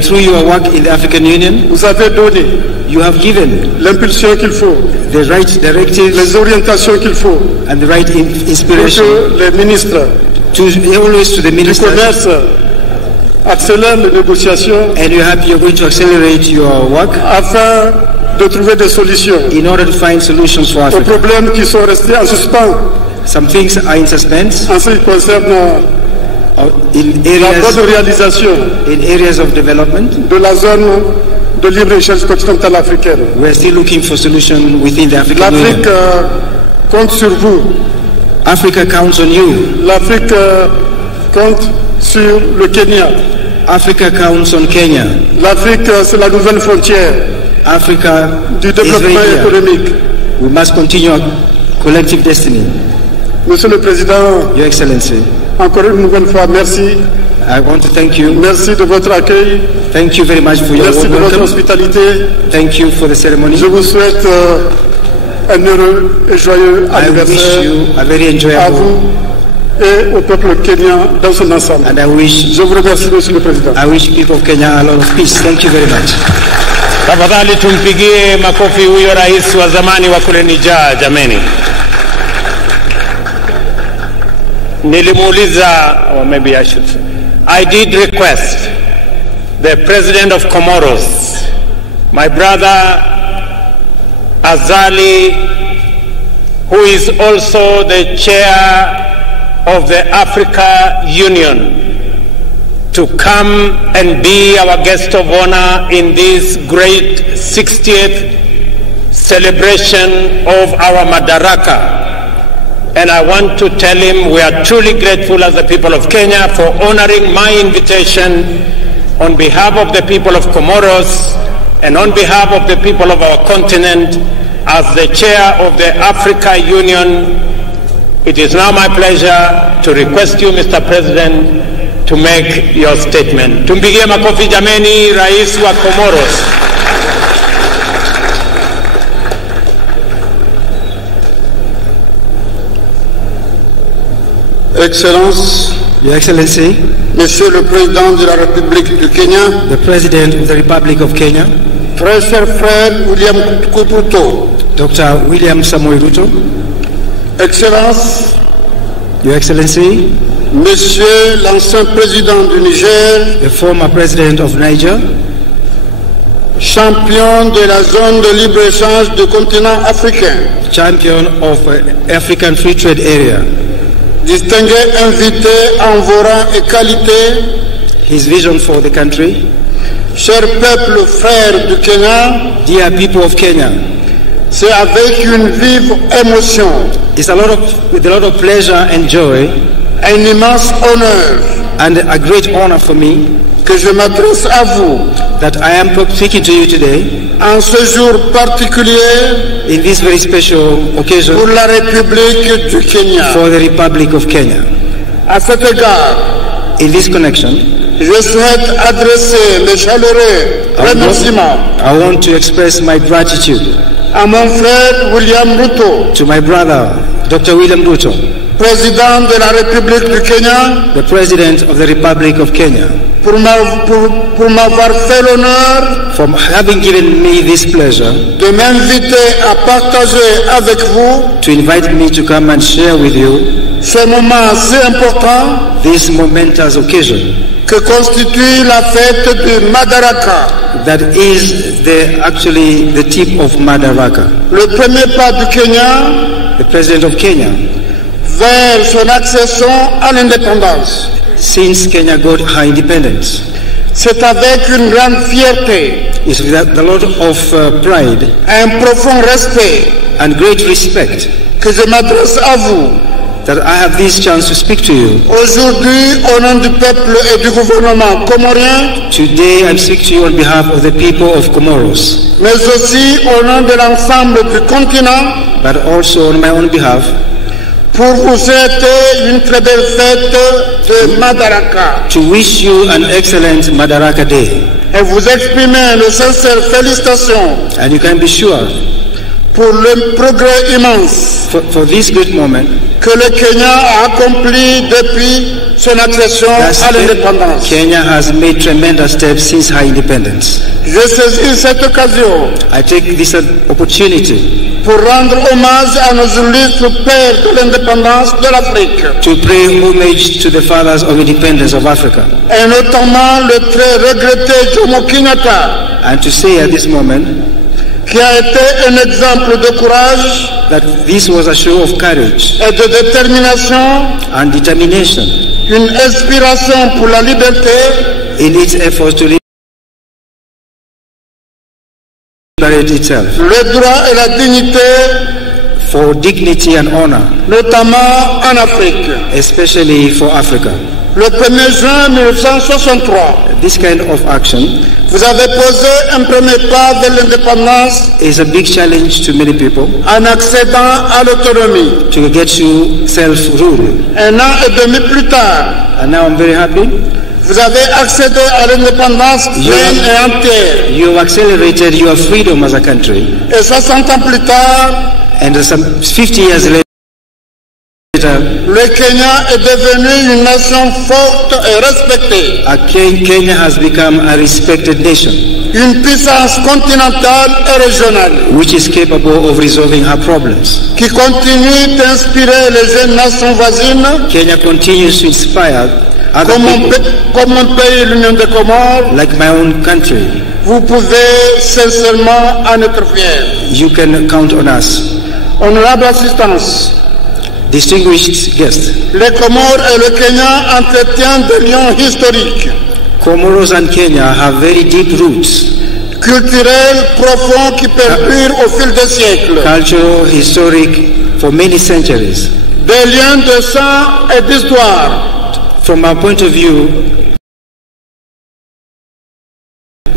Through your work in the African Union, vous avez donné you have given l'impulsion qu'il faut, the right directives, les orientations qu'il faut, and the right inspiration pour que les ministres always to the du ministers. commerce accélèrent les négociations And you're going to accelerate your work afin de trouver des solutions in order to find solutions for aux Africa. problèmes qui sont restés en suspens Some things are in suspense en ce qui concerne in la bonne réalisation areas of development. de la zone de libre-échange continentale africaine. We are still looking for solutions within the African Union. L'Afrique compte sur vous. Africa counts on you. L'Afrique compte sur le Kenya. Africa counts on Kenya. L'Afrique, c'est la nouvelle frontière Africa du is développement right here. économique. We must continue our collective destiny. Monsieur le Président, Your Excellency, encore une nouvelle fois, merci. I want to thank you. Merci de votre accueil. Thank you very much for your Merci de votre welcome. hospitalité. Thank you for the ceremony. Je vous souhaite un heureux et joyeux I wish anniversaire you a very à enjoyable, vous et au peuple kenyan dans son ensemble. and I wish Je vous remercie, Monsieur le Président. people of Kenya a lot of peace. Thank you very much. Tafadhali tumpigie makofi huyo rais wa zamani wa kule Niger, jameni. Nilimuuliza, or maybe I should say, I did request the President of Comoros, my brother Azali, who is also the chair of the Africa Union, to come and be our guest of honor in this great 60th celebration of our Madaraka. And I want to tell him we are truly grateful as the people of Kenya for honoring my invitation on behalf of the people of Comoros and on behalf of the people of our continent. As the chair of the Africa Union, it is now my pleasure to request you, Mr. President, to make your statement. Tumpigie makofi jameni, Rais wa Comoros. Excellence, Your Excellency, Monsieur le Président de la République du Kenya, the President of the Republic of Kenya, très cher frère William Kuputo, Dr. William Samoei Ruto, Excellence, Your Excellency, Monsieur l'ancien président du Niger, the former President of Niger, champion de la zone de libre-échange du continent africain, champion of African Free Trade Area, distingué invité en vos rangs et qualités, his vision for the country, cher peuple frère du Kenya, dear people of Kenya, c'est avec une vive émotion, it's with a lot of pleasure and joy un immense honneur and a great honor for me que je m'adresse à vous that I am speaking to you today en ce jour particulier in this very special occasion pour la République du Kenya. for the Republic of Kenya. À cet égard, In this connection, je souhaite adresser mes chaleureux remerciements I want to express my gratitude à mon frère William Ruto, to my brother, Dr. William Ruto, président de la République du Kenya, the President of the Republic of Kenya, pour m'avoir fait l'honneur for having given me this pleasure de m'inviter à partager avec vous to invite me to come and share with you ce moment si important this momentous occasion que constitue la fête du Madaraka, that is actually the tip of Madaraka, le premier pas du Kenya the President of Kenya, vers son accession à l'indépendance. since Kenya got her independence. C'est avec une grande fierté, It's with a lot of pride un profond respect and great respect que je m'adresse à vous that I have this chance to speak to you. aujourd'hui au nom du peuple et du gouvernement comorien, Today I speak to you on behalf of the people of Comoros, mais aussi au nom de l'ensemble du continent, but also on my own behalf pour vous souhaiter une très belle fête de Madaraka to wish you an excellent Madaraka Day. et vous exprimer nos sincères félicitations And you can be sure pour le progrès immense for this great moment que que le Kenya a accompli depuis son accession à l'indépendance. Kenya has made tremendous steps since her independence. Je saisis cette occasion I take this opportunity pour rendre hommage à nos illustres pères de l'indépendance de l'Afrique, to pay homage to the fathers of independence of Africa, et notamment le très regretté Jomo Kenyatta, and to say at this moment qui a été un exemple de courage that this was a show of courage et de détermination, and determination une inspiration pour la liberté in its efforts to liberate itself, le droit et la dignité, for dignity and honor, notamment en Afrique. especially for Africa. Le 1er juin 1963, This kind of action vous avez posé un premier pas vers l'indépendance is a big challenge to many people en accédant à l'autonomie. to get to self-rule. Un an et demi plus tard, And now I'm very happy. vous avez accédé à l'indépendance pleine et entière. You have accelerated your freedom as a country. Et 60 ans plus tard, And some 50 years later, le Kenya est devenu une nation forte et respectée, Kenya has become a respected nation, une puissance continentale et régionale, which is capable of resolving her problems. qui continue d'inspirer les jeunes nations voisines, Kenya continues to inspire other people, comme mon pays, l'Union des Comores. like my own country. Vous pouvez sincèrement en être fiers. You can count on us. Honorable assistance, Distinguished guests, les Comores et le Kenya entretiennent des liens historiques, Comoros and Kenya have very deep roots, culturels profonds qui perdurent au fil des siècles, cultural, historic, for many centuries. des liens de sang et d'histoire. From our point of view,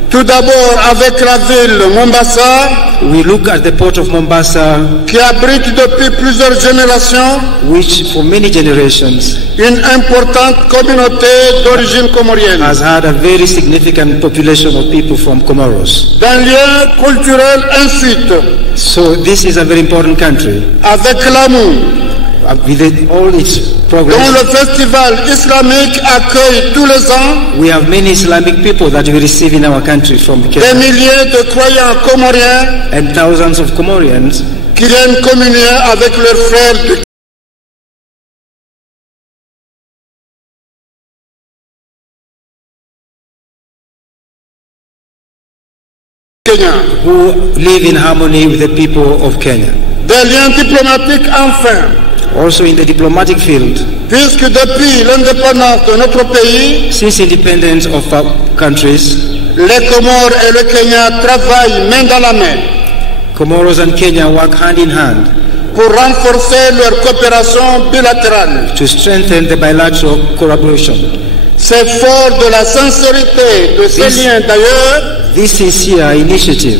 Tout d'abord avec la ville de Mombasa, we look at the port of Mombasa, qui abrite depuis plusieurs générations which for many generations une importante communauté d'origine comorienne, has had a very significant population of people from Comoros. d'un lien culturel ensuite So this is a very important country avec l'amour, with all its dont progress. le festival islamique accueille tous les ans We have many Islamic people that we receive in our country from des Kenya, milliers de croyants comoriens and thousands of Comorians qui viennent communier avec leurs frères du Kenya. who live in harmony with the people of Kenya. Des liens diplomatiques enfin, Also in the diplomatic field, puisque depuis l'indépendance de notre pays, since independence of our countries, les Comores et le Kenya travaillent main dans la main Comoros and Kenya work hand in hand pour renforcer leur coopération bilatérale. to strengthen the bilateral collaboration. C'est fort de la sincérité de ces liens d'ailleurs This sincere initiative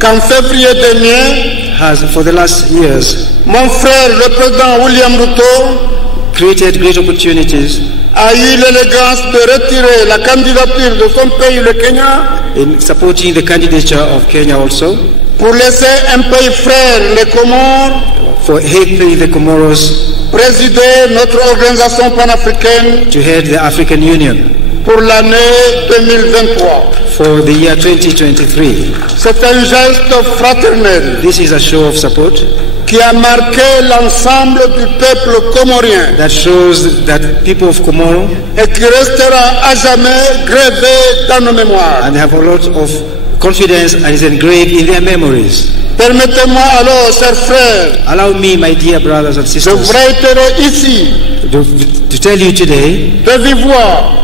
qu'en février dernier, has, for the last years, mon frère, le président William Ruto, created great opportunities a eu l'élégance de retirer la candidature de son pays, le Kenya, in supporting the candidature of Kenya also, pour laisser un pays frère, les Comores, for helping the Comoros présider notre organisation panafricaine to head the African Union pour l'année 2023. for the year 2023. C'est un geste fraternel This is a show of support qui a marqué l'ensemble du peuple comorien that shows that people of Comoro et qui restera à jamais gravé dans nos mémoires. and have a lot of confidence and is engraved in their memories. Permettez-moi alors, chers frères, Allow me, my dear brothers and de sisters, vous réitérer ici, to tell you today, de vive voix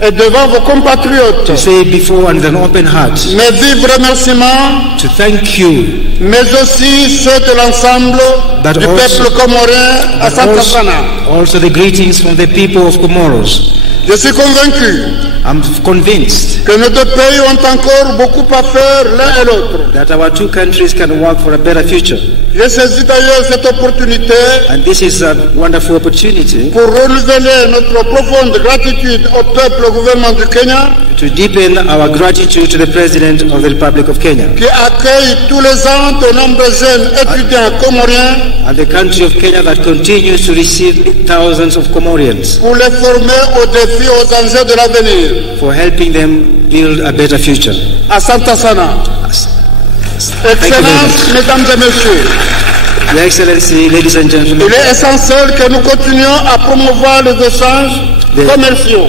et devant vos compatriotes, to say before and with an open heart, mes vifs remerciements, to thank you, mais aussi ceux de l'ensemble But du also- peuple comorien à Santa Sana. also the greetings from the people of Comoros. Je suis convaincu I'm convinced que nos deux pays ont encore beaucoup à faire l'un et l'autre. that our two countries can work for a better future. J'ai saisi d'ailleurs cette opportunité And this is a wonderful opportunity pour renouveler notre profonde gratitude au peuple au gouvernement du Kenya to deepen our gratitude to the President of the Republic of Kenya qui accueille tous les ans de nombreux jeunes étudiants comoriens and the country of Kenya that continues to receive thousands of Comorians pour les former aux défis et aux enjeux de l'avenir. for helping them build a better future. Asante sana. Excellences, mesdames et messieurs, Your Excellency, ladies and gentlemen, il est essentiel que nous continuions à promouvoir les échanges commerciaux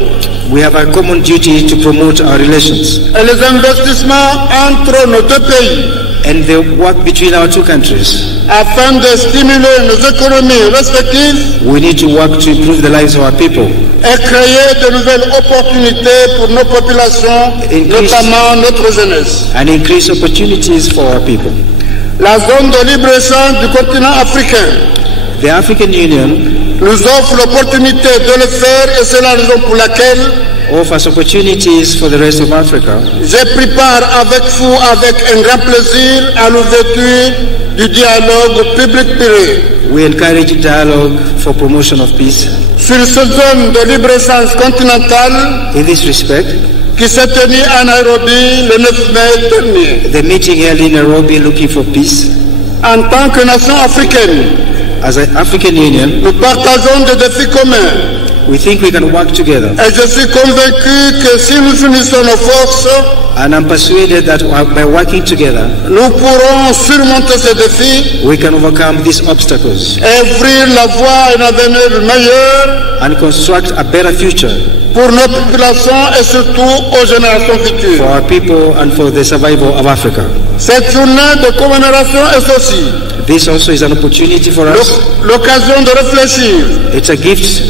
we have a common duty to promote our relations et les investissements entre nos deux pays and the work between our two countries. afin de stimuler nos économies respectives We need to work to improve the lives of our people et créer de nouvelles opportunités pour nos populations, notamment notre jeunesse. and increase opportunities for our people. La zone de libre-échange du continent africain The African Union nous offre l'opportunité de le faire et c'est la raison pour laquelle offers opportunities for the rest of Africa. j'ai pris part avec vous avec un grand plaisir à l'ouverture du dialogue public-privé We encourage dialogue for promotion of peace. sur cette zone de libre-échange continentale In this respect, qui s'est tenue à Nairobi le 9 mai dernier. the meeting held in Nairobi looking for peace. En tant que nation africaine, As an African Union, nous partageons des défis communs we think we can work together. et je suis convaincu que si nous unissons nos forces, And I'm persuaded that by working together, nous pourrons surmonter ces défis we can overcome these obstacles et ouvrir la voie à un avenir meilleur and construct a better future pour nos populations et surtout aux générations for futures. our people and for the survival of Africa. Cette journée de commémoration est aussi This also is an opportunity for us. l'occasion de réfléchir It's a gift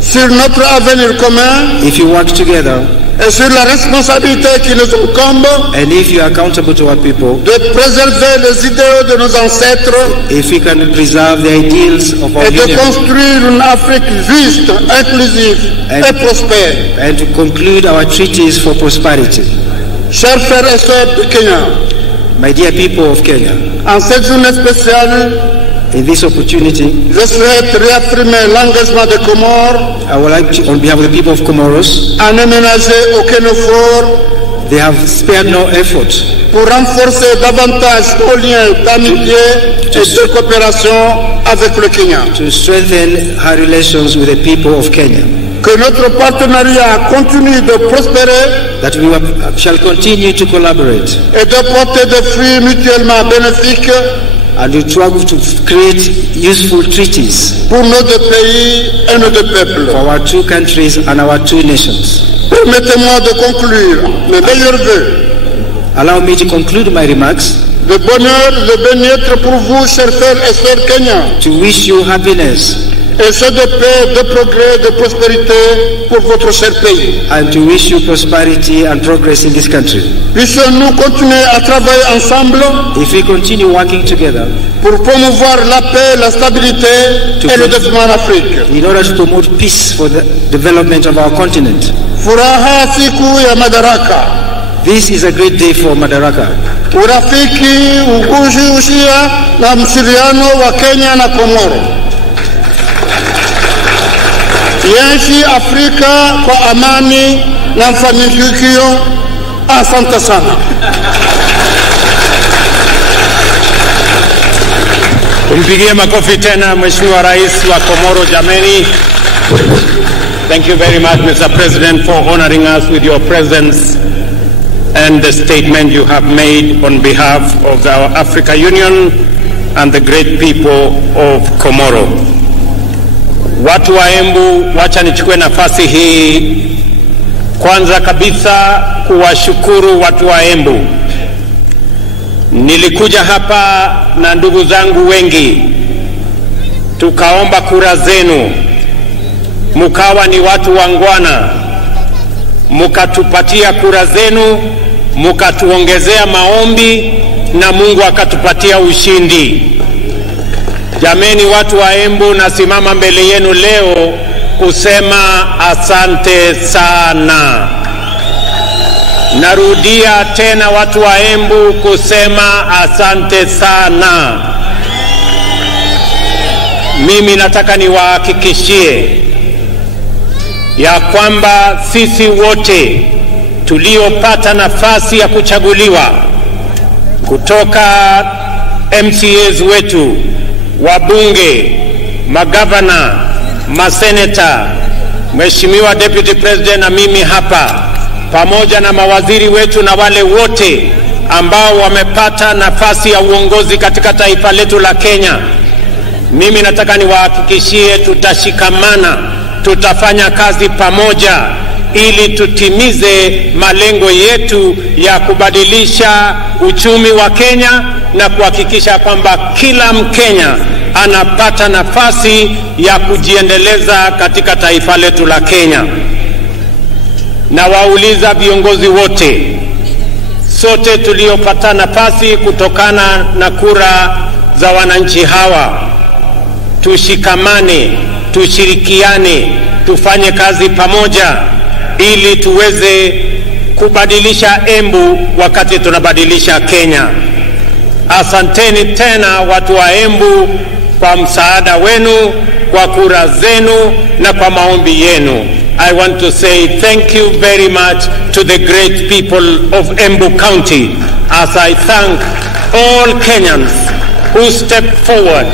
sur notre avenir commun if you work together et sur la responsabilité qui nous incombe and if you are accountable to our people, de préserver les idéaux de nos ancêtres if we can preserve the ideals of our et de union construire une Afrique juste, inclusive et prospère. and to conclude our treaties for prosperity. Chers frères et sœurs du Kenya, My dear people of Kenya, en cette journée spéciale, in this opportunity, je souhaite réaffirmer l'engagement des Comores I would like to, on behalf of the people of Comoros, à ne ménager aucun effort they have spared no effort pour renforcer davantage nos liens d'amitié et de coopération avec le Kenya. to strengthen our relations with the people of Kenya, Que notre partenariat continue de prospérer that we shall continue to collaborate et de porter des fruits mutuellement bénéfiques and to try to create useful treaties pour nos deux pays et nos deux peuples. for our two countries and our two nations. Permettez-moi de conclure mes meilleurs vœux Allow me to conclude my remarks de bonheur, de bien-être pour vous, chers frères et sœurs kenyans, to wish you happiness et ceux de paix, de progrès, de prospérité pour votre cher pays. and to wish you prosperity and progress in this country. Puissions-nous continuer à travailler ensemble If we continue working together pour promouvoir la paix, la stabilité et le développement en Afrique. in order to promote peace for the development of our continent. Furaha siku ya Madaraka. This is a great day for Madaraka. Urafiki, ushia na mshikamano wa Kenya na Komoro. Iishi Afrika kwa amani na mafanikio. Asante sana. Tumpigie makofi tena Mheshimiwa Rais wa Komoro jameni. Thank you very much, Mr. President, for honoring us with your presence and the statement you have made on behalf of our Africa Union and the great people of Komoro. Watu wa Embu, wacha nichukue nafasi hii kwanza kabisa kuwashukuru watu wa Embu. Nilikuja hapa na ndugu zangu wengi, tukaomba kura zenu, mukawa ni watu wangwana, mukatupatia kura zenu, mukatuongezea maombi na Mungu akatupatia ushindi. Jameni watu wa Embu, nasimama mbele yenu leo kusema asante sana. Narudia tena watu wa Embu kusema asante sana. Mimi nataka niwahakikishie ya kwamba sisi wote tuliopata nafasi ya kuchaguliwa kutoka MCAs wetu, wabunge, magavana, maseneta, Mheshimiwa Deputy President na mimi hapa, pamoja na mawaziri wetu na wale wote ambao wamepata nafasi ya uongozi katika taifa letu la Kenya, mimi nataka niwahakikishie tutashikamana, tutafanya kazi pamoja ili tutimize malengo yetu ya kubadilisha uchumi wa Kenya na kuhakikisha kwamba kila Mkenya anapata nafasi ya kujiendeleza katika taifa letu la Kenya. Na wauliza viongozi wote, sote tuliopata nafasi kutokana na kura za wananchi hawa, tushikamane, tushirikiane, tufanye kazi pamoja ili tuweze kubadilisha Embu wakati tunabadilisha Kenya. Asanteni tena watu wa Embu kwa msaada wenu, kwa kura zenu na kwa maombi yenu. I want to say thank you very much to the great people of Embu County, as I thank all Kenyans who stepped forward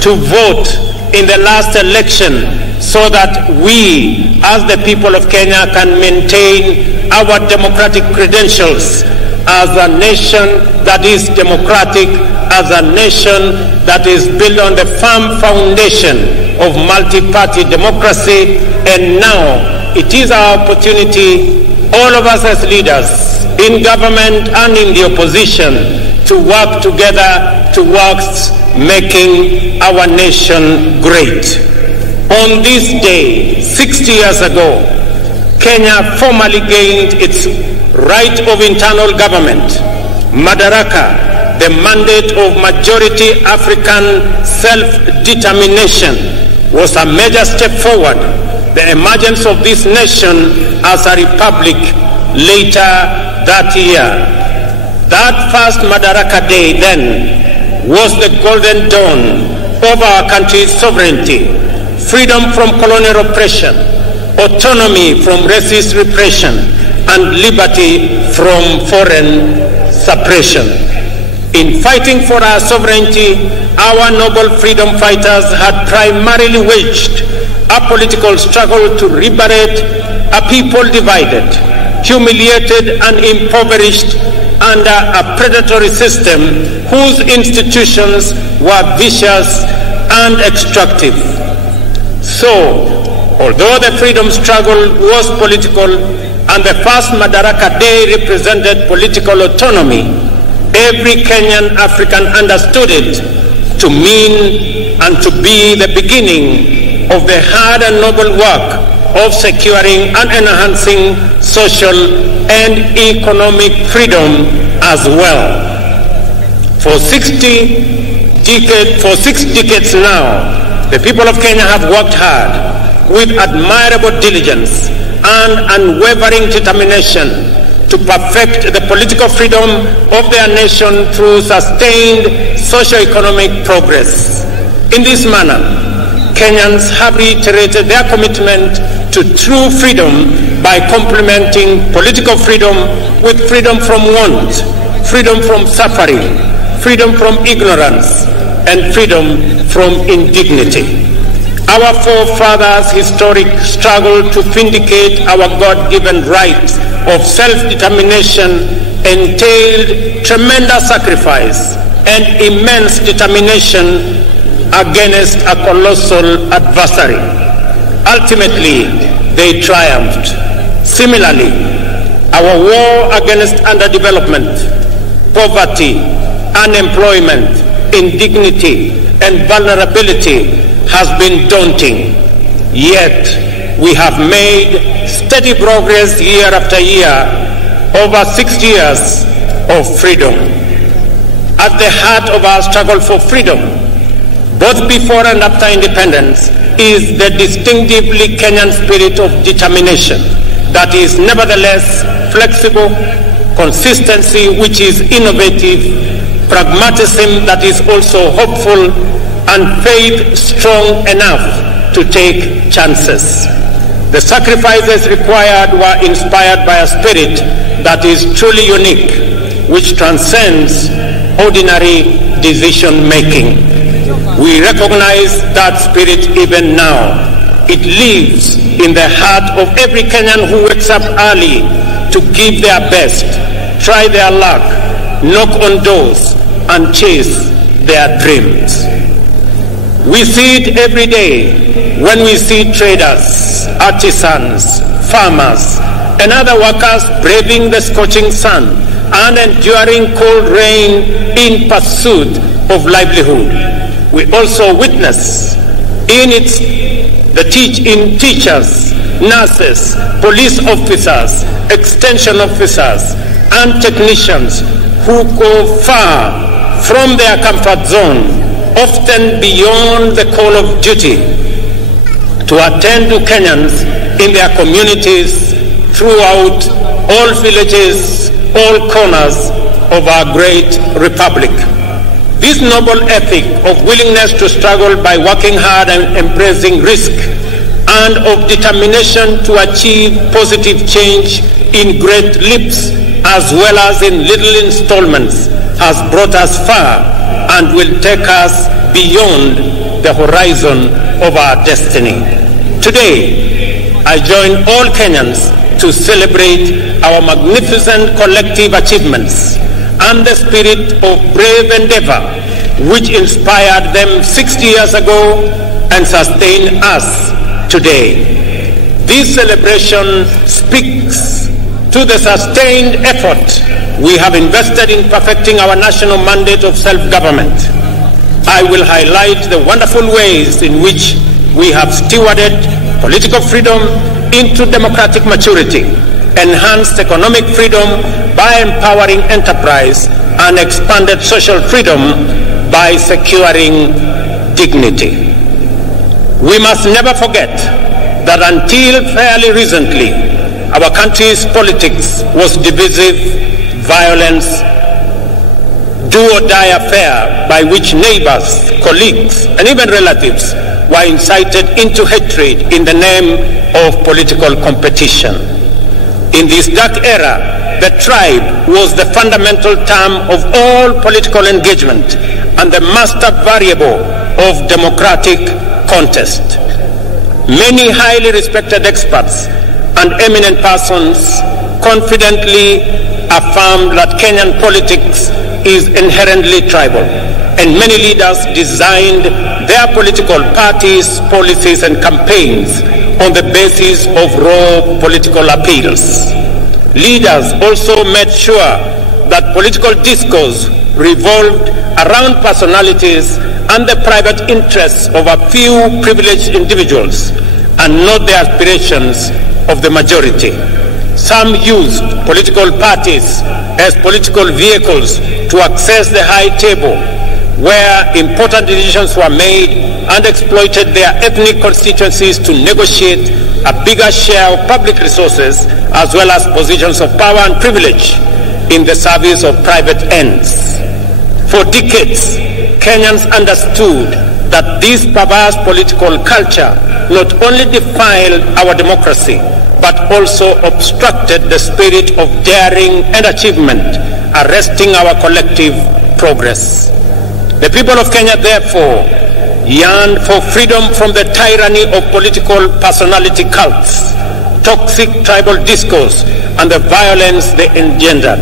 to vote in the last election so that we, as the people of Kenya, can maintain our democratic credentials as a nation that is democratic, as a nation that is built on the firm foundation of multi-party democracy. And now it is our opportunity, all of us as leaders in government and in the opposition, to work together towards making our nation great. On this day, 60 years ago, Kenya formally gained its right of internal government, Madaraka, the mandate of majority African self-determination, was a major step forward. The emergence of this nation as a republic later that year. That first Madaraka Day then was the golden dawn of our country's sovereignty, freedom from colonial oppression, autonomy from racist repression, and liberty from foreign suppression. In fighting for our sovereignty, our noble freedom fighters had primarily waged a political struggle to liberate a people divided, humiliated, and impoverished under a predatory system whose institutions were vicious and extractive. So, although the freedom struggle was political and the first Madaraka Day represented political autonomy, every Kenyan African understood it to mean and to be the beginning of the hard and noble work of securing and enhancing social and economic freedom as well. For 6 decades now, the people of Kenya have worked hard with admirable diligence and unwavering determination to perfect the political freedom of their nation through sustained socio-economic progress. In this manner, Kenyans have reiterated their commitment to true freedom by complementing political freedom with freedom from want, freedom from suffering, freedom from ignorance, and freedom from indignity. Our forefathers' historic struggle to vindicate our God-given right of self-determination entailed tremendous sacrifice and immense determination against a colossal adversary. Ultimately, they triumphed. Similarly, our war against underdevelopment, poverty, unemployment, indignity, and vulnerability has been daunting. Yet, we have made steady progress year after year over 60 years of freedom. At the heart of our struggle for freedom, both before and after independence, is the distinctively Kenyan spirit of determination that is nevertheless flexible, consistency which is innovative, pragmatism that is also hopeful, and faith strong enough to take chances. The sacrifices required were inspired by a spirit that is truly unique, which transcends ordinary decision-making. We recognize that spirit even now. It lives in the heart of every Kenyan who wakes up early to give their best, try their luck, knock on doors, and chase their dreams. We see it every day when we see traders, artisans, farmers, and other workers braving the scorching sun and enduring cold rain in pursuit of livelihood. We also witness in teachers, nurses, police officers, extension officers, and technicians who go far from their comfort zone, often beyond the call of duty, to attend to Kenyans in their communities throughout all villages, all corners of our great republic. This noble ethic of willingness to struggle by working hard and embracing risk, and of determination to achieve positive change in great leaps as well as in little installments, has brought us far and will take us beyond the horizon of our destiny. Today, I join all Kenyans to celebrate our magnificent collective achievements and the spirit of brave endeavor which inspired them 60 years ago and sustain us today. This celebration speaks to the sustained effort we have invested in perfecting our national mandate of self-government. I will highlight the wonderful ways in which we have stewarded political freedom into democratic maturity, enhanced economic freedom by empowering enterprise, and expanded social freedom by securing dignity. We must never forget that until fairly recently, our country's politics was divisive, violence, do-or-die affair by which neighbors, colleagues, and even relatives were incited into hatred in the name of political competition. In this dark era, the tribe was the fundamental term of all political engagement and the master variable of democratic contest. Many highly respected experts and eminent persons confidently affirmed that Kenyan politics is inherently tribal, and many leaders designed their political parties, policies, and campaigns on the basis of raw political appeals. Leaders also made sure that political discourse revolved around personalities and the private interests of a few privileged individuals and not the aspirations of the majority. Some used political parties as political vehicles to access the high table where important decisions were made and exploited their ethnic constituencies to negotiate a bigger share of public resources as well as positions of power and privilege in the service of private ends. For decades, Kenyans understood that this perverse political culture not only defiled our democracy, but also obstructed the spirit of daring and achievement, arresting our collective progress. The people of Kenya, therefore, yearned for freedom from the tyranny of political personality cults, toxic tribal discourse, and the violence they engendered.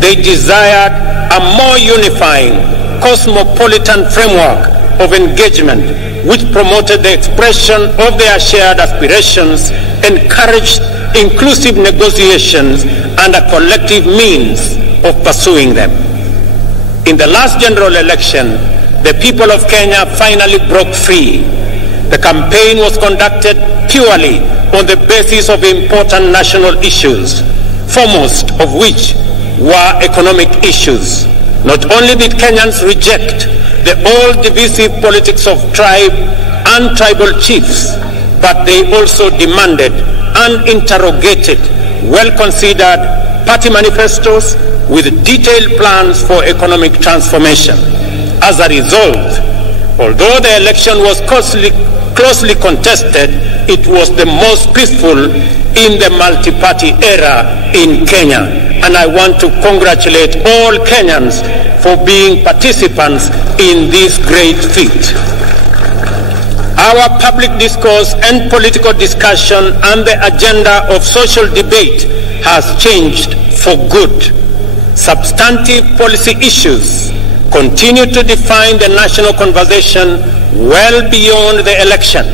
They desired a more unifying, cosmopolitan framework of engagement which promoted the expression of their shared aspirations, encouraged inclusive negotiations, and a collective means of pursuing them. In the last general election, the people of Kenya finally broke free. The campaign was conducted purely on the basis of important national issues, foremost of which were economic issues. Not only did Kenyans reject the old divisive politics of tribe and tribal chiefs, but they also demanded and interrogated well-considered party manifestos with detailed plans for economic transformation. As a result, although the election was closely contested, it was the most peaceful in the multi-party era in Kenya. And I want to congratulate all Kenyans for being participants in this great feat. Our public discourse and political discussion and the agenda of social debate has changed for good. Substantive policy issues continue to define the national conversation well beyond the election.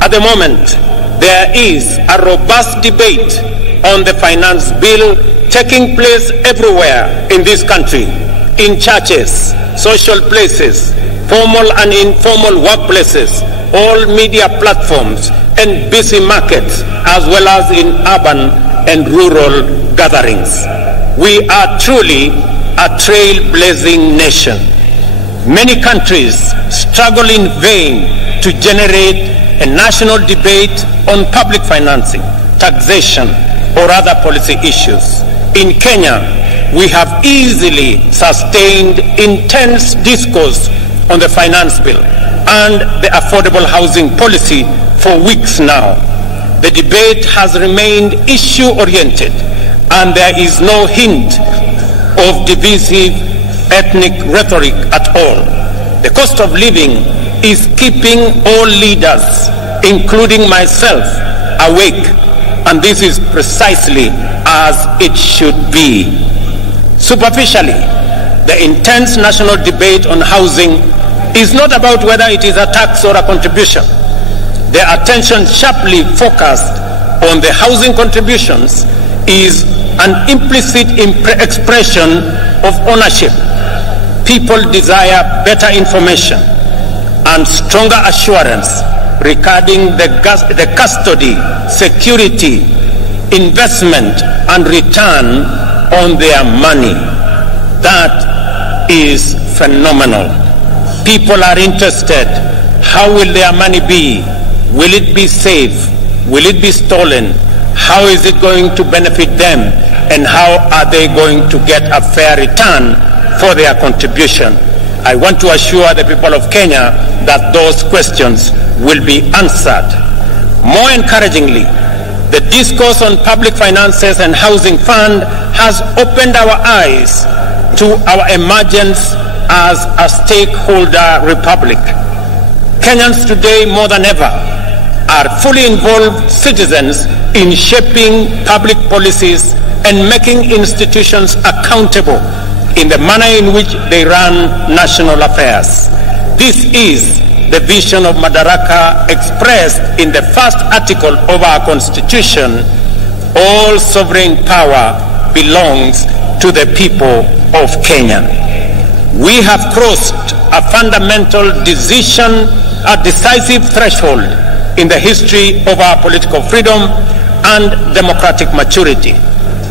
At the moment, there is a robust debate on the finance bill taking place everywhere in this country, in churches, social places, formal and informal workplaces, all media platforms, and busy markets, as well as in urban and rural gatherings. We are truly a trailblazing nation. Many countries struggle in vain to generate a national debate on public financing, taxation, or other policy issues. In Kenya, we have easily sustained intense discourse on the finance bill and the affordable housing policy for weeks now. The debate has remained issue-oriented, and there is no hint of divisive ethnic rhetoric at all. The cost of living is keeping all leaders, including myself, awake, and this is precisely as it should be. Superficially, the intense national debate on housing is not about whether it is a tax or a contribution. The attention sharply focused on the housing contributions is an implicit expression of ownership. People desire better information and stronger assurance regarding the custody, security, investment, and return on their money. That is phenomenal. People are interested. How will their money be? Will it be safe? Will it be stolen? How is it going to benefit them? And how are they going to get a fair return for their contribution? I want to assure the people of Kenya that those questions will be answered. More encouragingly, the discourse on public finances and housing fund has opened our eyes to our emergence as a stakeholder republic. Kenyans today, more than ever, are fully involved citizens in shaping public policies and making institutions accountable in the manner in which they run national affairs. This is the vision of Madaraka expressed in the first article of our Constitution. All sovereign power belongs to the people of Kenya. We have crossed a fundamental decision, a decisive threshold in the history of our political freedom and democratic maturity.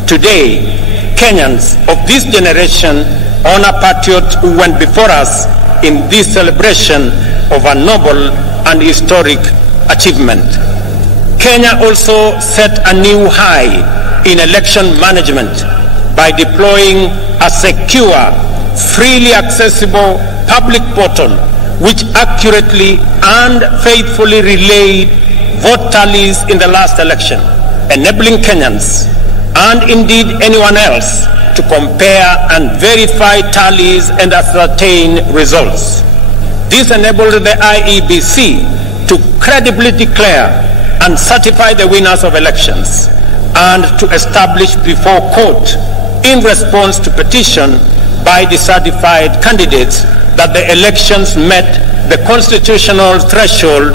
Today, Kenyans of this generation honor patriots who went before us in this celebration of a noble and historic achievement. Kenya also set a new high in election management by deploying a secure, freely accessible public portal which accurately and faithfully relayed vote tallies in the last election, enabling Kenyans and indeed anyone else to compare and verify tallies and ascertain results. This enabled the IEBC to credibly declare and certify the winners of elections and to establish before court, in response to petition by the certified candidates, that the elections met the constitutional threshold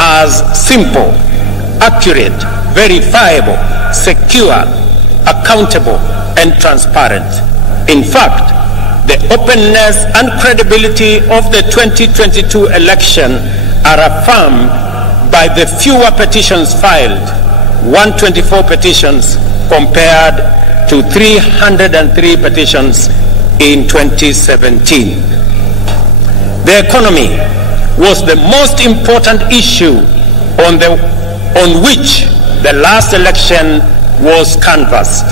as simple, accurate, verifiable, secure, accountable, and transparent. In fact, the openness and credibility of the 2022 election are affirmed by the fewer petitions filed, 124 petitions compared to 303 petitions in 2017. The economy was the most important issue on which the last election was canvassed.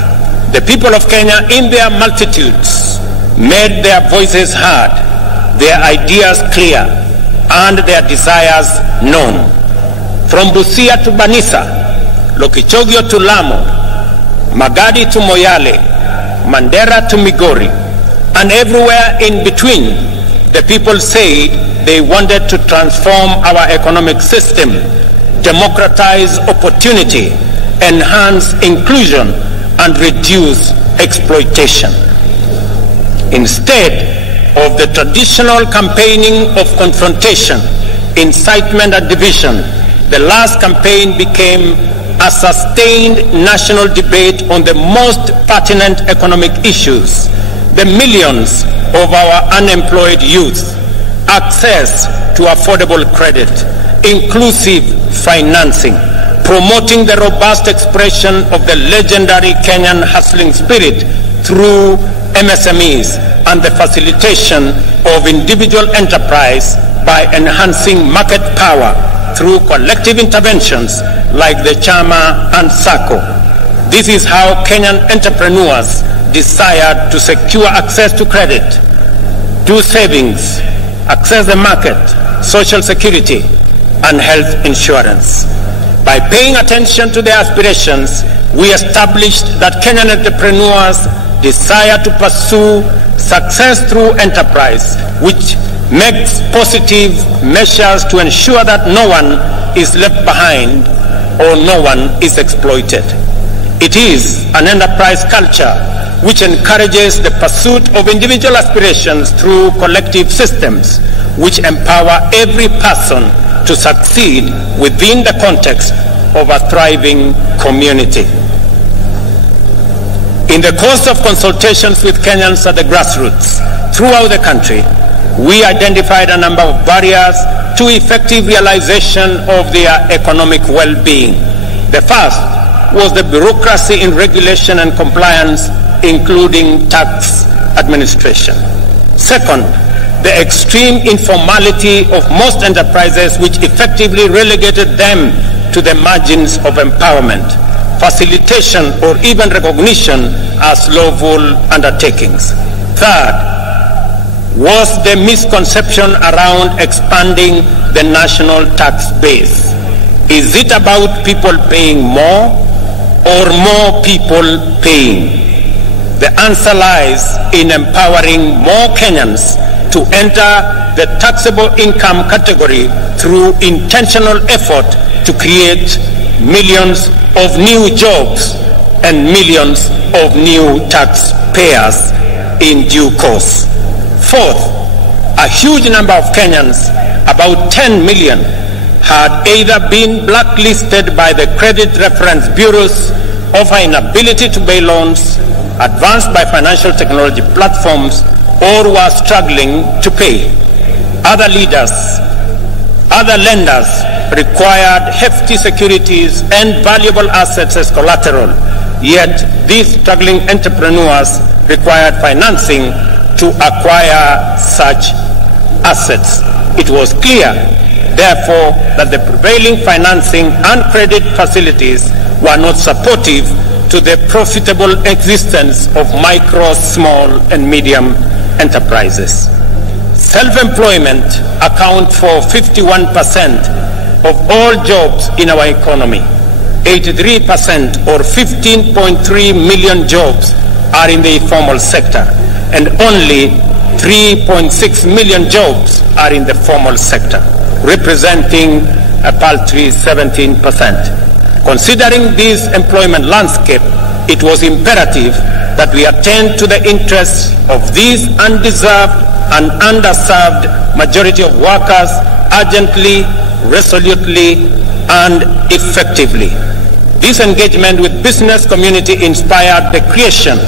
The people of Kenya, in their multitudes, made their voices heard, their ideas clear, and their desires known. From Busia to Banisa, Lokichogio to Lamu, Magadi to Moyale, Mandera to Migori, and everywhere in between, the people said they wanted to transform our economic system, democratize opportunity, enhance inclusion, and reduce exploitation. Instead of the traditional campaigning of confrontation, incitement, and division, the last campaign became a sustained national debate on the most pertinent economic issues: the millions of our unemployed youth, access to affordable credit, inclusive financing, promoting the robust expression of the legendary Kenyan hustling spirit through MSMEs, and the facilitation of individual enterprise by enhancing market power through collective interventions like the Chama and SACCO. This is how Kenyan entrepreneurs desired to secure access to credit, do savings, access the market, social security, and health insurance. By paying attention to their aspirations, we established that Kenyan entrepreneurs desire to pursue success through enterprise, which makes positive measures to ensure that no one is left behind or no one is exploited. It is an enterprise culture which encourages the pursuit of individual aspirations through collective systems, which empower every person to succeed within the context of a thriving community. In the course of consultations with Kenyans at the grassroots throughout the country, we identified a number of barriers to effective realization of their economic well-being. The first was the bureaucracy in regulation and compliance, including tax administration. Second, the extreme informality of most enterprises, which effectively relegated them to the margins of empowerment, facilitation, or even recognition as lawful undertakings. Third was the misconception around expanding the national tax base. Is it about people paying more or more people paying? The answer lies in empowering more Kenyans to enter the taxable income category through intentional effort to create millions of new jobs and millions of new taxpayers in due course. Fourth, a huge number of Kenyans, about 10 million, had either been blacklisted by the credit reference bureaus of inability to pay loans advanced by financial technology platforms, or were struggling to pay. Other lenders required hefty securities and valuable assets as collateral, yet these struggling entrepreneurs required financing to acquire such assets. It was clear, therefore, that the prevailing financing and credit facilities were not supportive to the profitable existence of micro, small, and medium enterprises. Self-employment accounts for 51% of all jobs in our economy. 83% or 15.3 million jobs are in the informal sector, and only 3.6 million jobs are in the formal sector, representing a paltry 17%. Considering this employment landscape, it was imperative that we attend to the interests of these undeserved and underserved majority of workers urgently, resolutely, and effectively. This engagement with business community inspired the creation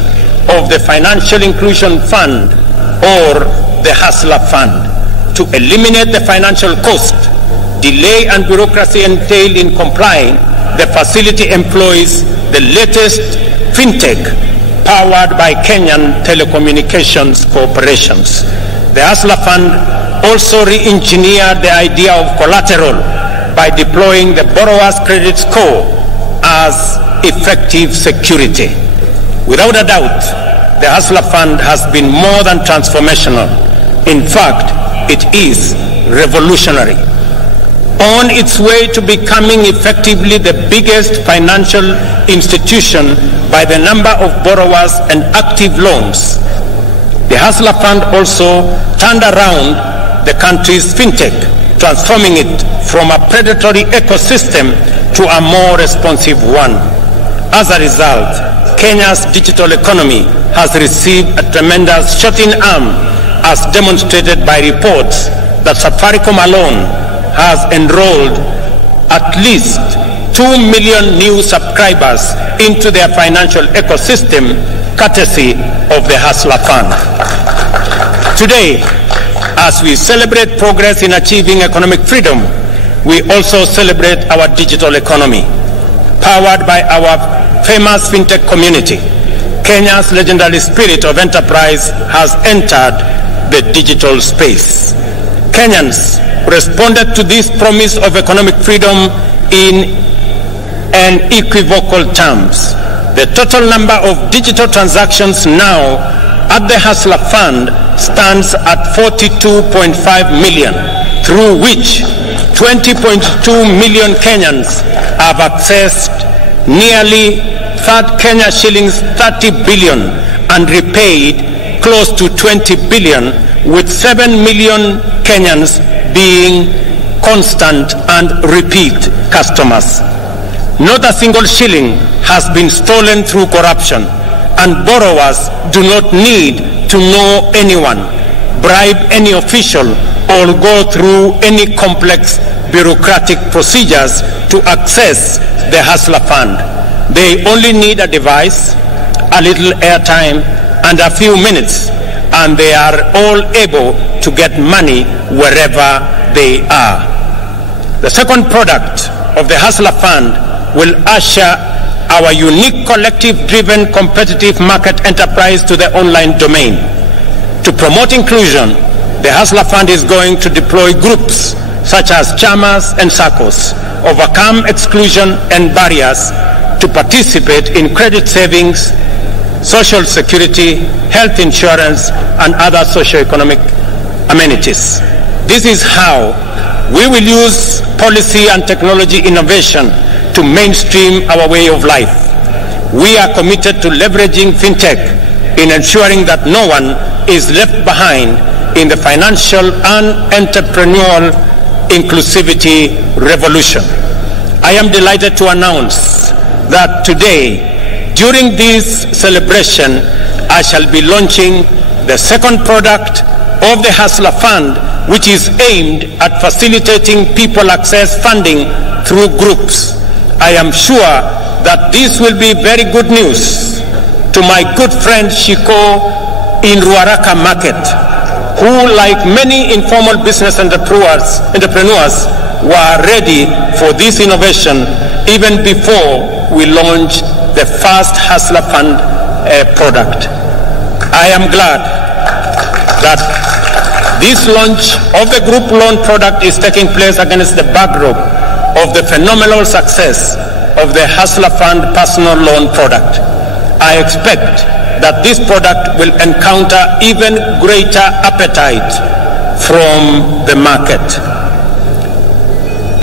of the Financial Inclusion Fund, or the Hustler Fund, to eliminate the financial cost, delay, and bureaucracy entailed in complying. The facility employs the latest fintech powered by Kenyan telecommunications corporations. The Hustler Fund also re-engineered the idea of collateral by deploying the borrower's credit score as effective security. Without a doubt, the Hustler Fund has been more than transformational. In fact, it is revolutionary. On its way to becoming effectively the biggest financial institution by the number of borrowers and active loans, the Hustler Fund also turned around the country's fintech, transforming it from a predatory ecosystem to a more responsive one. As a result, Kenya's digital economy has received a tremendous shot in arm, as demonstrated by reports that Safaricom alone has enrolled at least 2 million new subscribers into their financial ecosystem, courtesy of the Hustler Fund. Today, as we celebrate progress in achieving economic freedom, we also celebrate our digital economy. Powered by our famous fintech community, Kenya's legendary spirit of enterprise has entered the digital space. Kenyans responded to this promise of economic freedom in unequivocal terms. The total number of digital transactions now at the Hustler Fund stands at 42.5 million, through which 20.2 million Kenyans have accessed nearly Kenya shillings 30 billion and repaid close to 20 billion, with 7 million Kenyans being constant and repeat customers. Not a single shilling has been stolen through corruption, and borrowers do not need to know anyone, bribe any official, or go through any complex bureaucratic procedures to access the Hustler Fund. They only need a device, a little airtime, and a few minutes, and they are all able to get money wherever they are. The second product of the Hustler Fund will usher our unique collective-driven competitive market enterprise to the online domain. To promote inclusion, the Hustler Fund is going to deploy groups such as chamas and SACCOs, overcome exclusion and barriers to participate in credit savings, social security, health insurance, and other socio-economic amenities. This is how we will use policy and technology innovation to mainstream our way of life. We are committed to leveraging fintech in ensuring that no one is left behind in the financial and entrepreneurial inclusivity revolution. I am delighted to announce that today, during this celebration, I shall be launching the second product of the Hustler Fund, which is aimed at facilitating people access funding through groups. I am sure that this will be very good news to my good friend Shiko in Ruaraka Market, who, like many informal business entrepreneurs, were ready for this innovation even before we launched the first Hustler Fund product. I am glad that this launch of the group loan product is taking place against the backdrop of the phenomenal success of the Hustler Fund personal loan product. I expect that this product will encounter even greater appetite from the market.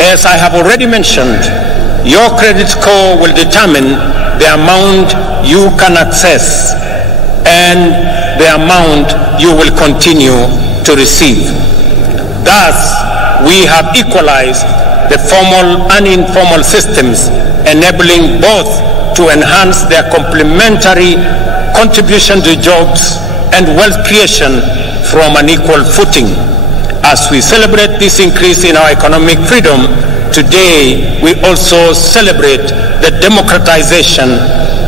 As I have already mentioned, your credit score will determine the amount you can access and the amount you will continue to receive. Thus, we have equalized the formal and informal systems, enabling both to enhance their complementary contribution to jobs and wealth creation from an equal footing. As we celebrate this increase in our economic freedom, today we also celebrate the democratization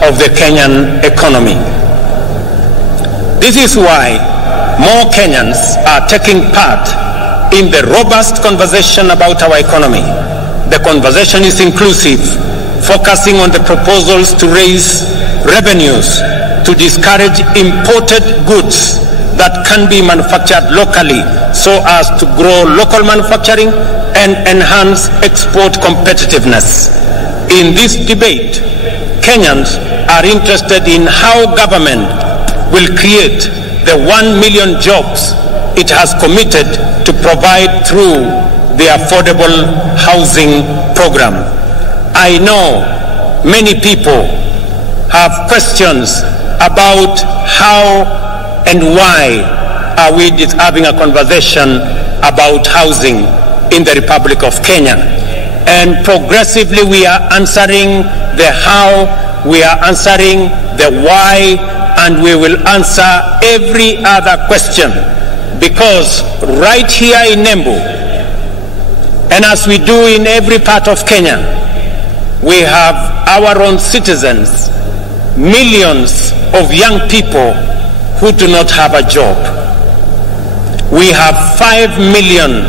of the Kenyan economy. This is why more Kenyans are taking part in the robust conversation about our economy. The conversation is inclusive, focusing on the proposals to raise revenues, to discourage imported goods, that can be manufactured locally so as to grow local manufacturing and enhance export competitiveness. In this debate, Kenyans are interested in how government will create the 1 million jobs it has committed to provide through the affordable housing program. I know many people have questions about how and why are we having a conversation about housing in the Republic of Kenya. And progressively we are answering the how, we are answering the why, and we will answer every other question. Because right here in Embu, and as we do in every part of Kenya, we have our own citizens, millions of young people who do not have a job. We have 5 million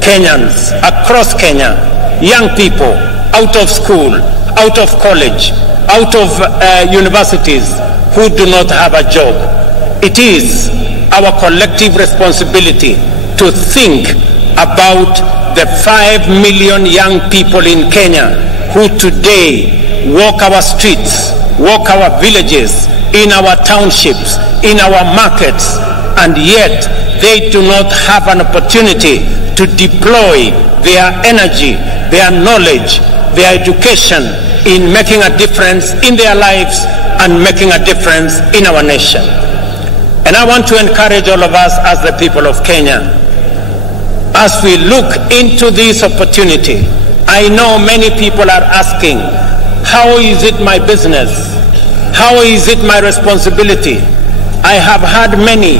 Kenyans across Kenya, young people out of school, out of college, out of universities who do not have a job. It is our collective responsibility to think about the 5 million young people in Kenya who today walk our streets, walk our villages, in our townships, in our markets, and yet they do not have an opportunity to deploy their energy, their knowledge, their education in making a difference in their lives and making a difference in our nation. And I want to encourage all of us as the people of Kenya, as we look into this opportunity. I know many people are asking, how is it my business? How is it my responsibility? I have had many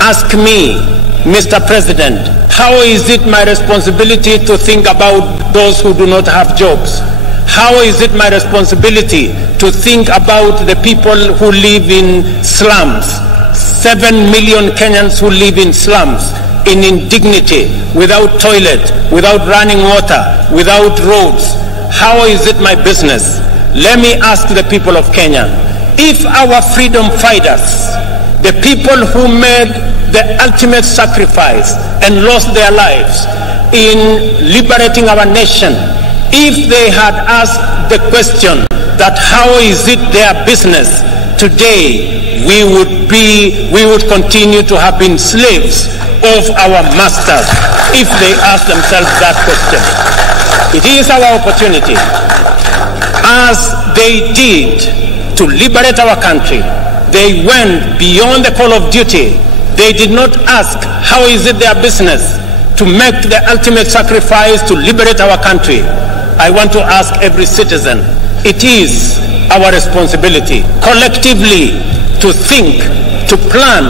ask me, Mr. President, how is it my responsibility to think about those who do not have jobs? How is it my responsibility to think about the people who live in slums? 7 million Kenyans who live in slums, in indignity, without toilet, without running water, without roads. How is it my business? Let me ask the people of Kenya, if our freedom fighters, the people who made the ultimate sacrifice and lost their lives in liberating our nation, if they had asked the question that how is it their business, today we would continue to have been slaves of our masters if they asked themselves that question. It is our opportunity, as they did, to liberate our country. They went beyond the call of duty. They did not ask how is it their business to make the ultimate sacrifice to liberate our country. I want to ask every citizen, it is our responsibility collectively to think, to plan,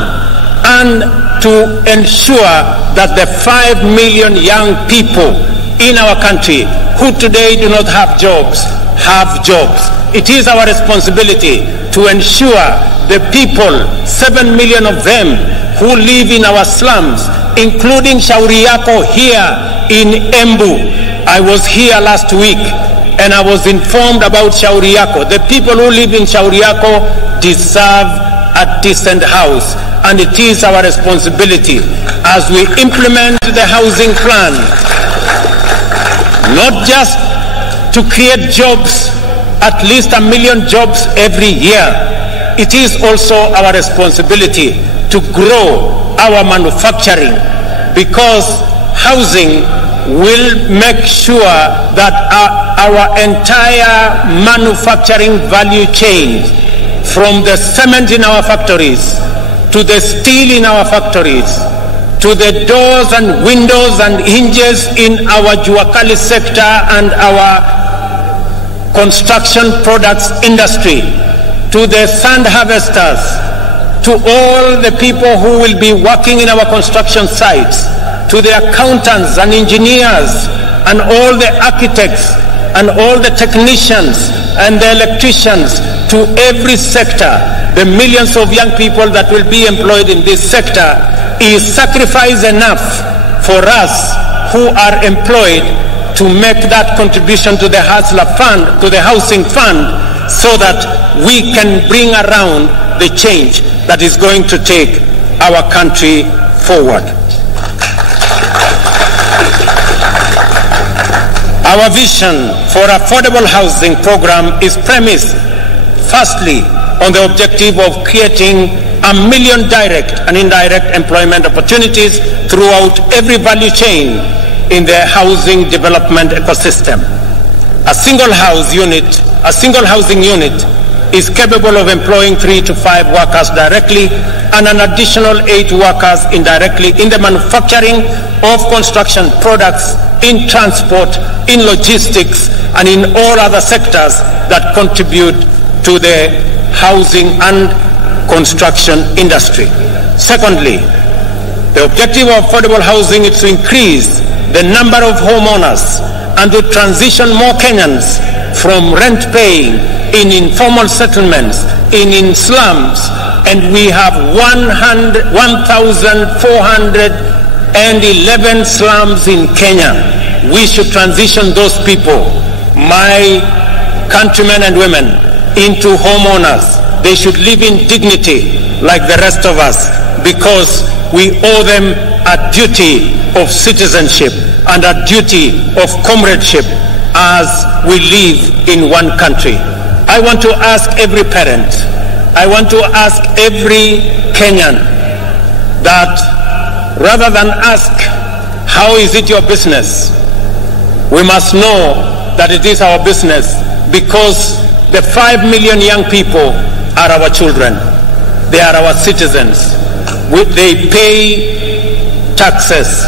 and to ensure that the 5 million young people in our country who today do not have jobs, have jobs. It is our responsibility to ensure the people, 7 million of them, who live in our slums, including Shauri Yako here in Embu. I was here last week and I was informed about Shauri Yako. The people who live in Shauri Yako deserve a decent house, and it is our responsibility as we implement the housing plan, not just to create jobs, at least 1 million jobs every year. It is also our responsibility to grow our manufacturing, because housing will make sure that our entire manufacturing value chain, from the cement in our factories, to the steel in our factories, to the doors and windows and hinges in our Juakali sector and our construction products industry, to the sand harvesters, to all the people who will be working in our construction sites, to the accountants and engineers and all the architects and all the technicians and the electricians, to every sector, the millions of young people that will be employed in this sector, is sacrifice enough for us who are employed to make that contribution to the Hustler Fund, to the housing fund, so that we can bring around the change that is going to take our country forward. Our vision for affordable housing program is premised, firstly, on the objective of creating 1 million direct and indirect employment opportunities throughout every value chain in the housing development ecosystem. A single housing unit is capable of employing 3 to 5 workers directly and an additional 8 workers indirectly in the manufacturing of construction products, in transport, in logistics, and in all other sectors that contribute to the housing and construction industry. Secondly, the objective of affordable housing is to increase the number of homeowners and to transition more Kenyans from rent-paying in informal settlements, in slums, and we have 1,411 slums in Kenya. We should transition those people, my countrymen and women, into homeowners. They should live in dignity like the rest of us, because we owe them a duty of citizenship and a duty of comradeship as we live in one country. I want to ask every parent, I want to ask every Kenyan that rather than ask, how is it your business? We must know that it is our business, because the 5 million young people are our children. They are our citizens. They pay taxes.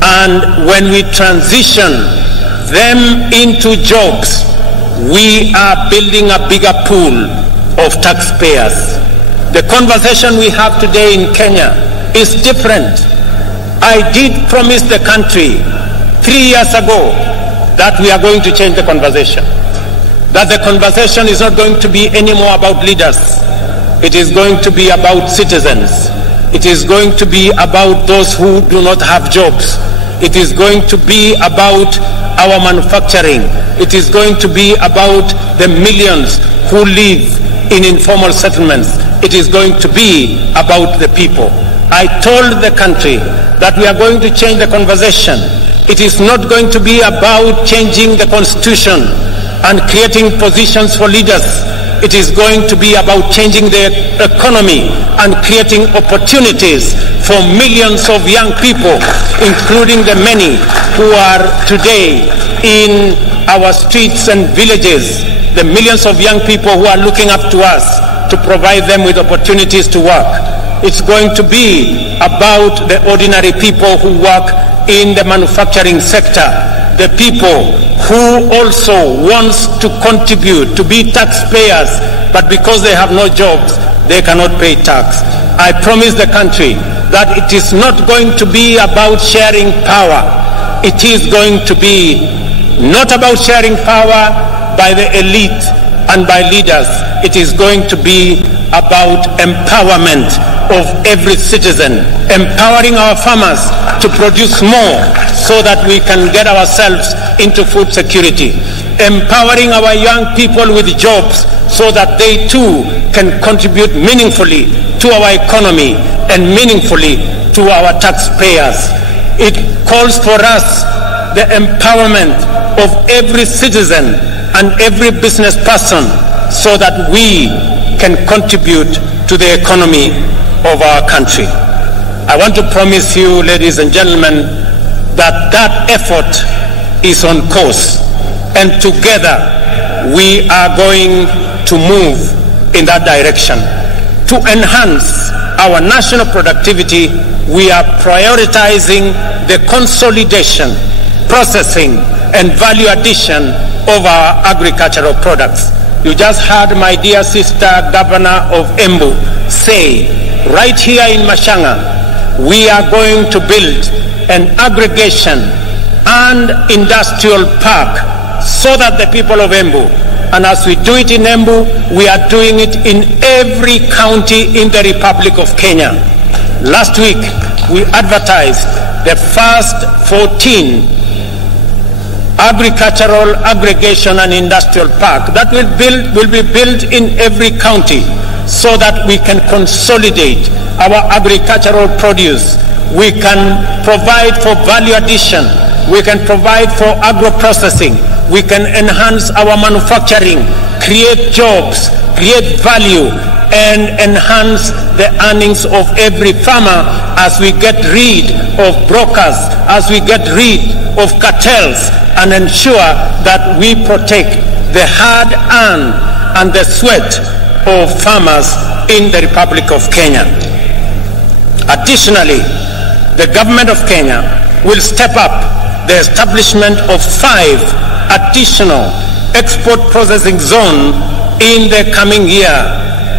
And when we transition them into jobs, we are building a bigger pool of taxpayers. The conversation we have today in Kenya is different. I did promise the country 3 years ago that we are going to change the conversation. That the conversation is not going to be anymore about leaders. It is going to be about citizens. It is going to be about those who do not have jobs. It is going to be about our manufacturing. It is going to be about the millions who live in informal settlements. It is going to be about the people. I told the country that we are going to change the conversation. It is not going to be about changing the constitution and creating positions for leaders. It is going to be about changing the economy and creating opportunities for millions of young people, including the many who are today in our streets and villages, the millions of young people who are looking up to us to provide them with opportunities to work. It's going to be about the ordinary people who work in the manufacturing sector, the people who also wants to contribute, to be taxpayers, but because they have no jobs, they cannot pay tax. I promise the country that it is not going to be about sharing power. It is going to be not about sharing power by the elite and by leaders. It is going to be about empowerment of every citizen, empowering our farmers to produce more so that we can get ourselves into food security, empowering our young people with jobs so that they too can contribute meaningfully to our economy and meaningfully to our taxpayers. It calls for us the empowerment of every citizen and every business person so that we can contribute to the economy of our country. I want to promise you, ladies and gentlemen, that that effort is on course, and together we are going to move in that direction. To enhance our national productivity, we are prioritizing the consolidation, processing, and value addition of our agricultural products. You just heard my dear sister, Governor of Embu, say, right here in Mashanga, we are going to build an aggregation and industrial park so that the people of Embu, and as we do it in Embu, we are doing it in every county in the Republic of Kenya. Last week, we advertised the first 14 agricultural aggregation and industrial park that will be built in every county so that we can consolidate our agricultural produce. We can provide for value addition. We can provide for agro-processing. We can enhance our manufacturing, create jobs, create value, and enhance the earnings of every farmer as we get rid of brokers, as we get rid of cartels, and ensure that we protect the hard-earned and the sweat of farmers in the Republic of Kenya. Additionally, the government of Kenya will step up the establishment of 5 additional export processing zones in the coming year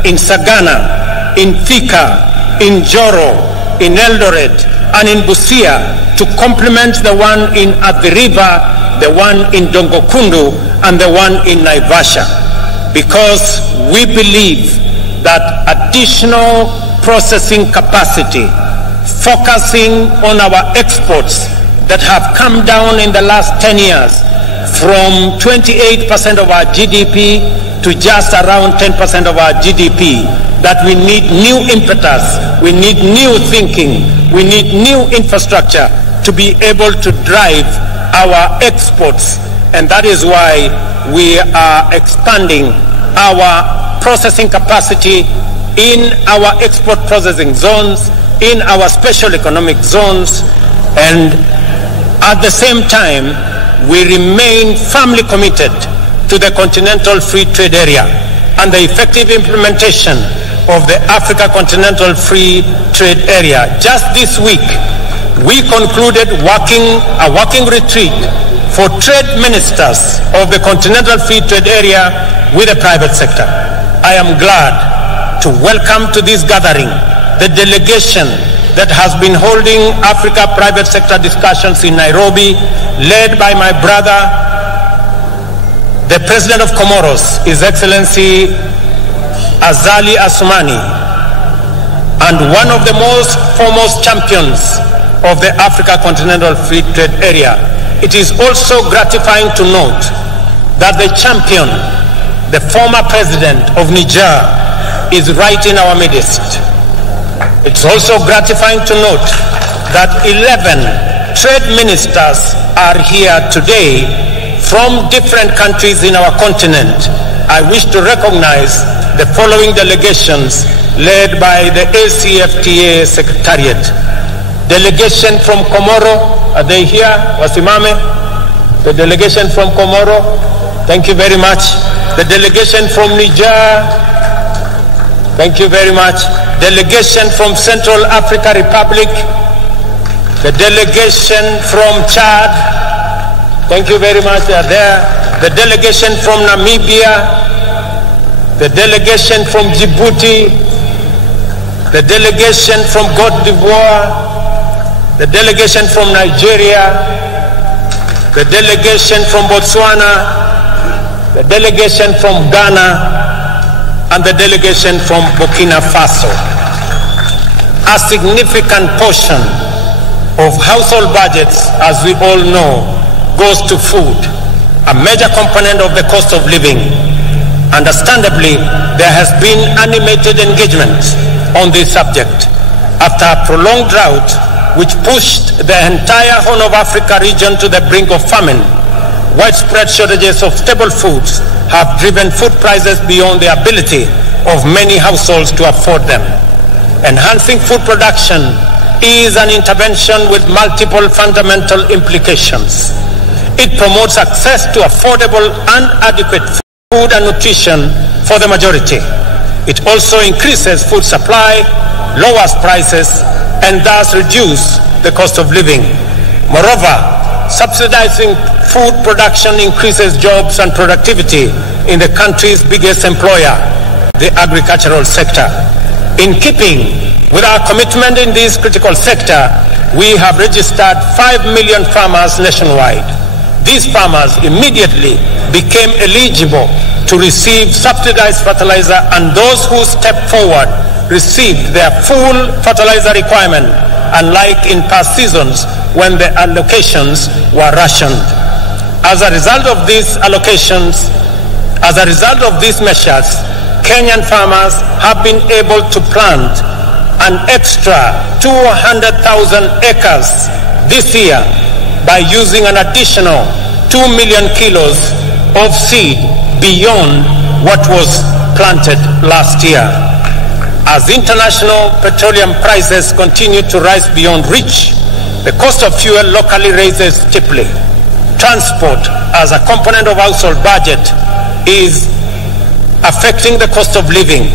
in Sagana, in Thika, in Joro, in Eldoret, and in Busia to complement the one in Athi River, the one in Dongokundu, and the one in Naivasha, because we believe that additional processing capacity, focusing on our exports that have come down in the last 10 years from 28% of our GDP to just around 10% of our GDP, that we need new impetus, we need new thinking, we need new infrastructure to be able to drive our exports. And that is why we are expanding our processing capacity in our export processing zones, in our special economic zones, and at the same time, we remain firmly committed to the Continental Free Trade Area and the effective implementation of the Africa Continental Free Trade Area. Just this week, we concluded a working retreat for trade ministers of the Continental Free Trade Area with the private sector. I am glad to welcome to this gathering the delegation that has been holding Africa private sector discussions in Nairobi, led by my brother, the President of Comoros, His Excellency Azali Assoumani, and one of the most foremost champions of the Africa Continental Free Trade Area. It is also gratifying to note that the champion, the former president of Niger, is right in our midst. It's also gratifying to note that 11 trade ministers are here today from different countries in our continent. I wish to recognize the following delegations led by the ACFTA Secretariat. Delegation from Comoro, are they here? Wasimame? The delegation from Comoro, thank you very much. The delegation from Niger, thank you very much. Delegation from Central Africa Republic, the delegation from Chad, thank you very much, they are there. The delegation from Namibia, the delegation from Djibouti, the delegation from Cote d'Ivoire, the delegation from Nigeria, the delegation from Botswana, the delegation from Ghana, and the delegation from Burkina Faso. A significant portion of household budgets, as we all know, goes to food, a major component of the cost of living. Understandably, there has been animated engagement on this subject. After a prolonged drought, which pushed the entire Horn of Africa region to the brink of famine, widespread shortages of staple foods have driven food prices beyond the ability of many households to afford them. Enhancing food production is an intervention with multiple fundamental implications. It promotes access to affordable and adequate food and nutrition for the majority. It also increases food supply, lowers prices, and thus reduces the cost of living. Moreover, subsidizing food production increases jobs and productivity in the country's biggest employer, the agricultural sector. In keeping with our commitment in this critical sector, we have registered 5 million farmers nationwide. These farmers immediately became eligible to receive subsidized fertilizer, and those who stepped forward received their full fertilizer requirement, unlike in past seasons when the allocations were rationed. As a result of these allocations, as a result of these measures, Kenyan farmers have been able to plant an extra 200,000 acres this year by using an additional 2 million kilos of seed beyond what was planted last year. As international petroleum prices continue to rise beyond reach, the cost of fuel locally rises steeply. Transport as a component of household budget is affecting the cost of living.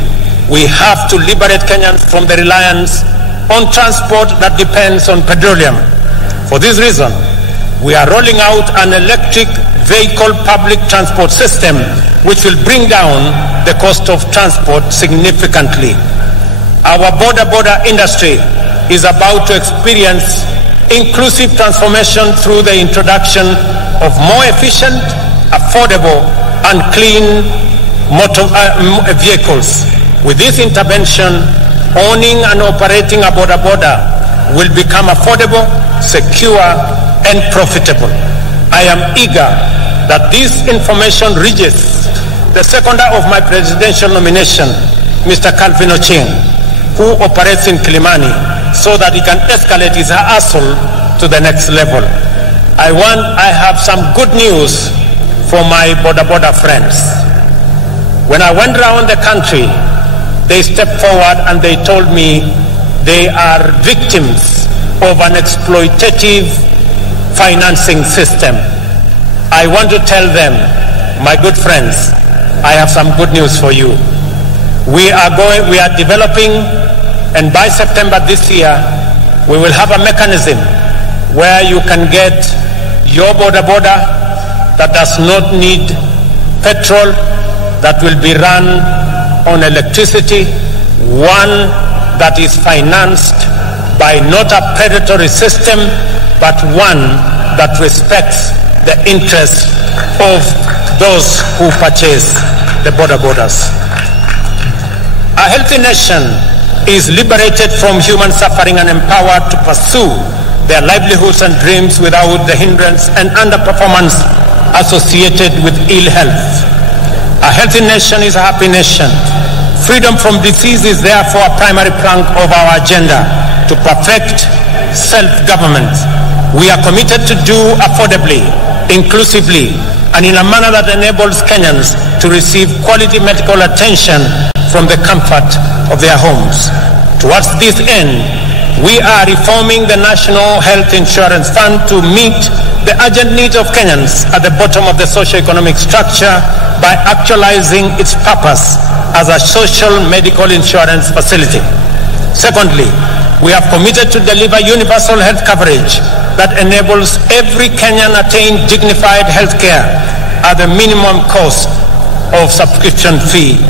We have to liberate Kenyans from the reliance on transport that depends on petroleum. For this reason, we are rolling out an electric vehicle public transport system which will bring down the cost of transport significantly. Our border industry is about to experience inclusive transformation through the introduction of more efficient, affordable, and clean motor vehicles. With this intervention, owning and operating a border will become affordable, secure, and profitable. I am eager that this information reaches the seconder of my presidential nomination, Mr. Calvin Ochieng, who operates in Kilimani, so that he can escalate his hustle to the next level. I have some good news for my border friends. When I went around the country, they stepped forward and they told me they are victims of an exploitative financing system. I want to tell them, my good friends, I have some good news for you. We are developing, and by September this year, we will have a mechanism where you can get your border that does not need petrol, that will be run on electricity, one that is financed by not a predatory system, but one that respects the interests of those who purchase the borders. A healthy nation is liberated from human suffering and empowered to pursue their livelihoods and dreams without the hindrance and underperformance associated with ill health. A healthy nation is a happy nation. Freedom from disease is therefore a primary plank of our agenda to perfect self-government. We are committed to do affordably, inclusively, and in a manner that enables Kenyans to receive quality medical attention from the comfort of their homes. Towards this end, we are reforming the National Health Insurance Fund to meet the urgent needs of Kenyans at the bottom of the socio-economic structure by actualizing its purpose as a social medical insurance facility. Secondly, we have committed to deliver universal health coverage that enables every Kenyan attain dignified health care at the minimum cost of subscription fee.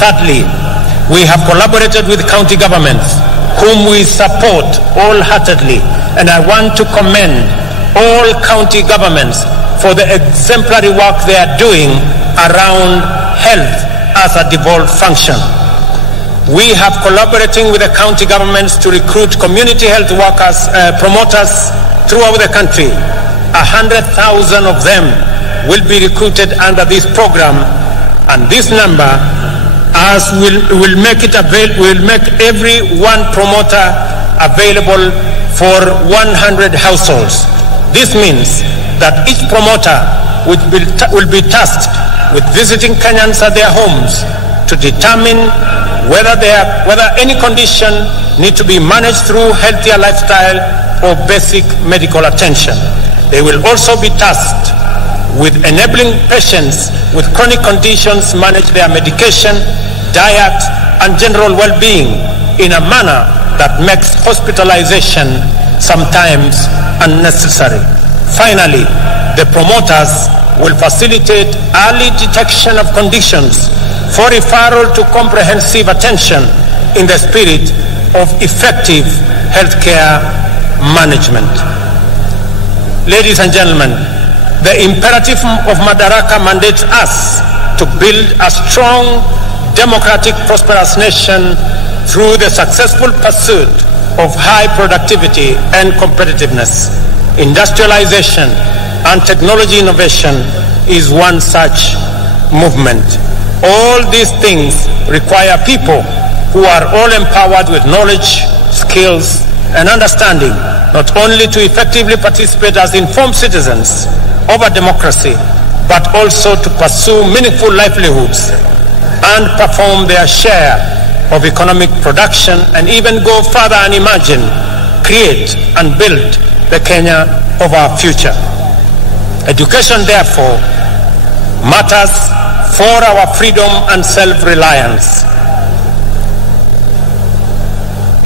Thirdly, we have collaborated with county governments, whom we support wholeheartedly, and I want to commend all county governments for the exemplary work they are doing around health as a devolved function. We have collaborating with the county governments to recruit community health workers, promoters throughout the country. 100,000 of them will be recruited under this program, and this number will make every one promoter available for 100 households. This means that each promoter will be tasked with visiting Kenyans at their homes to determine whether any condition need to be managed through healthier lifestyle or basic medical attention. They will also be tasked with enabling patients with chronic conditions manage their medication, diet, and general well-being in a manner that makes hospitalization sometimes unnecessary. Finally, the promoters will facilitate early detection of conditions for referral to comprehensive attention in the spirit of effective healthcare management. Ladies and gentlemen, the imperative of Madaraka mandates us to build a strong, democratic, prosperous nation through the successful pursuit of high productivity and competitiveness. Industrialization and technology innovation is one such movement. All these things require people who are all empowered with knowledge, skills, and understanding, not only to effectively participate as informed citizens of a democracy, but also to pursue meaningful livelihoods and perform their share of economic production, and even go further and imagine, create, and build the Kenya of our future. Education, therefore, matters for our freedom and self-reliance,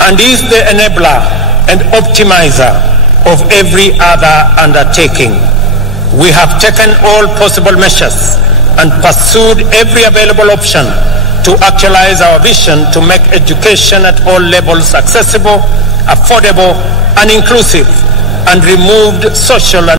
and is the enabler and optimizer of every other undertaking. We have taken all possible measures and pursued every available option to actualize our vision to make education at all levels accessible, affordable, and inclusive, and removed social and